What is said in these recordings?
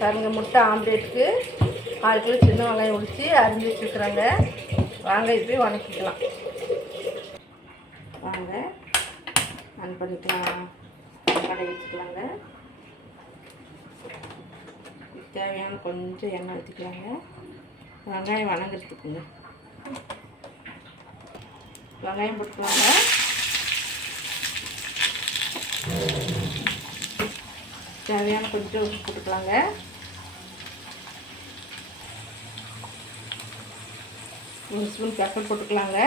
பாருங்க, முட்டை ஆம்லேட்டுக்கு 6 கிலோ சின்ன வெங்காயம் உரித்து அரிஞ்சு வச்சுருக்குறாங்க. வாங்க இப்படி வதக்கிக்கலாம். வாங்க ஆன் பண்ணிக்கலாம். கடை வச்சுக்கலாங்க. தேவையான கொஞ்சம் எண்ணெய் ஊற்றிக்கலாங்க. வெங்காயம் வதங்கிறதுக்குங்க வெங்காயம் போட்டுக்கலாங்க. தேவையான கொஞ்சம் உப்பு போட்டுக்கலாங்க. ஒரு ஸ்பூன் பெப்பர் போட்டுக்கலாங்க.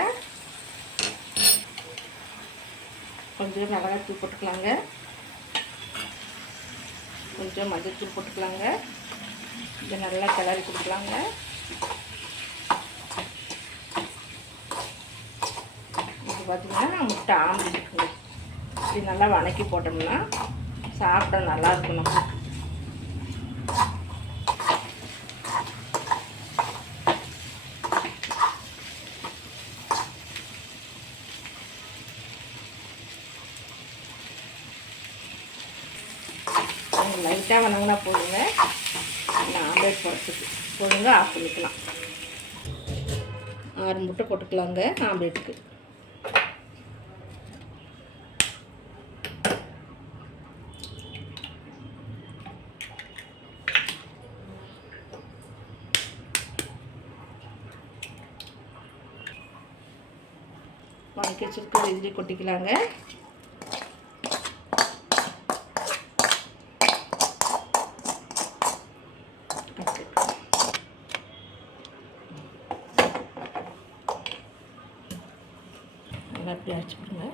கொஞ்சம் மிளகாய்த்தூள் போட்டுக்கலாங்க. கொஞ்சம் மஞ்சள்தூள் போட்டுக்கலாங்க. இதை நல்லா கிளறி கொடுக்கலாங்க. இது பார்த்திங்கன்னா முட்டை ஆம்லேட் இப்படி நல்லா வதக்கி போட்டோம்னா சாப்பிட நல்லா இருக்கணும். லைட்டாக வணங்கினா போதுங்க. ஆம்லேட் போடுறதுக்கு போடுங்க. ஆஃப் பண்ணிக்கலாம். 6 முட்டை போட்டுக்கலாங்க ஆம்லேட்டுக்கு. வதக்கி வச்சுருக்க இதிலே கொட்டிக்கலாங்க. நல்லா இப்படி அரைச்சிக்கோங்க.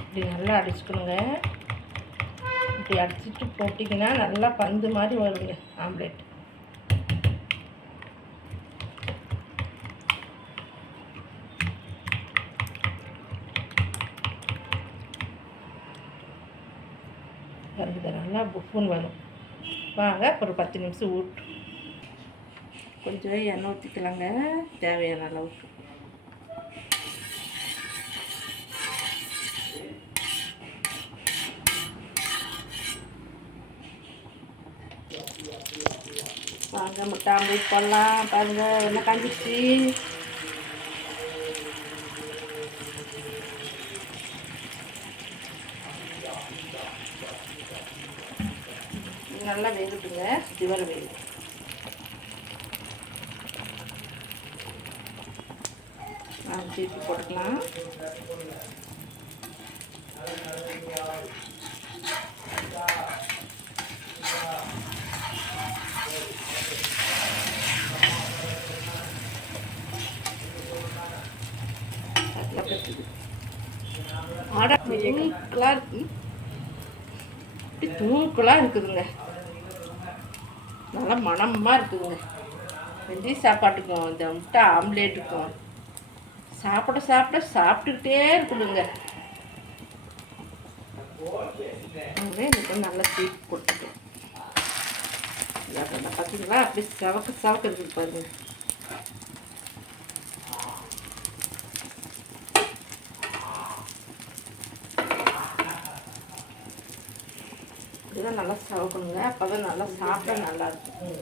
இப்படி நல்லா அடிச்சுக்கணுங்க. இப்படி அடிச்சுட்டு போட்டிங்கன்னா நல்லா பந்து மாதிரி வருங்க ஆம்லேட். இது நல்லா புஃப்னு வரும். வாங்க ஒரு 10 நிமிஷம் கொஞ்சம் எண்ணெய் ஊற்றிக்கலாங்க தேவையான அளவுக்கு. வாங்க முட்டை ஆம்லேட் போடலாம். பாருங்கள் எண்ணெய் காஞ்சிச்சு. நல்லா வேகட்டுங்க. சுற்றி வர வேகும். திருப்பி போட்டுக்கலாம். தூக்கலாக இருக்குதுங்க. நல்லா மணமாக இருக்குதுங்க. வெந்தி சாப்பாட்டுக்கும் இந்த முட்டை ஆம்லேட்டுக்கும் சாப்பிட சாப்பிட சாப்பிட்டுக்கிட்டே இருக்குதுங்க. எனக்கு நல்லா தூக்கி கொடுத்துட்டேன். பார்த்தீங்களா அப்படி சவக்க சவக்க இருக்குது பாருங்க. இதுதான் நல்லா சவக்கணுங்க. அப்போ தான் நல்லா சாப்பிட நல்லா இருக்கும்.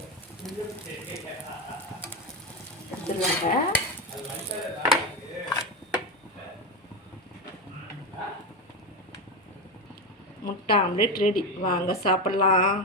எடுத்துருவாங்க. முட்டை ஆம்லேட் ரெடி. வாங்க சாப்பிட்லாம்.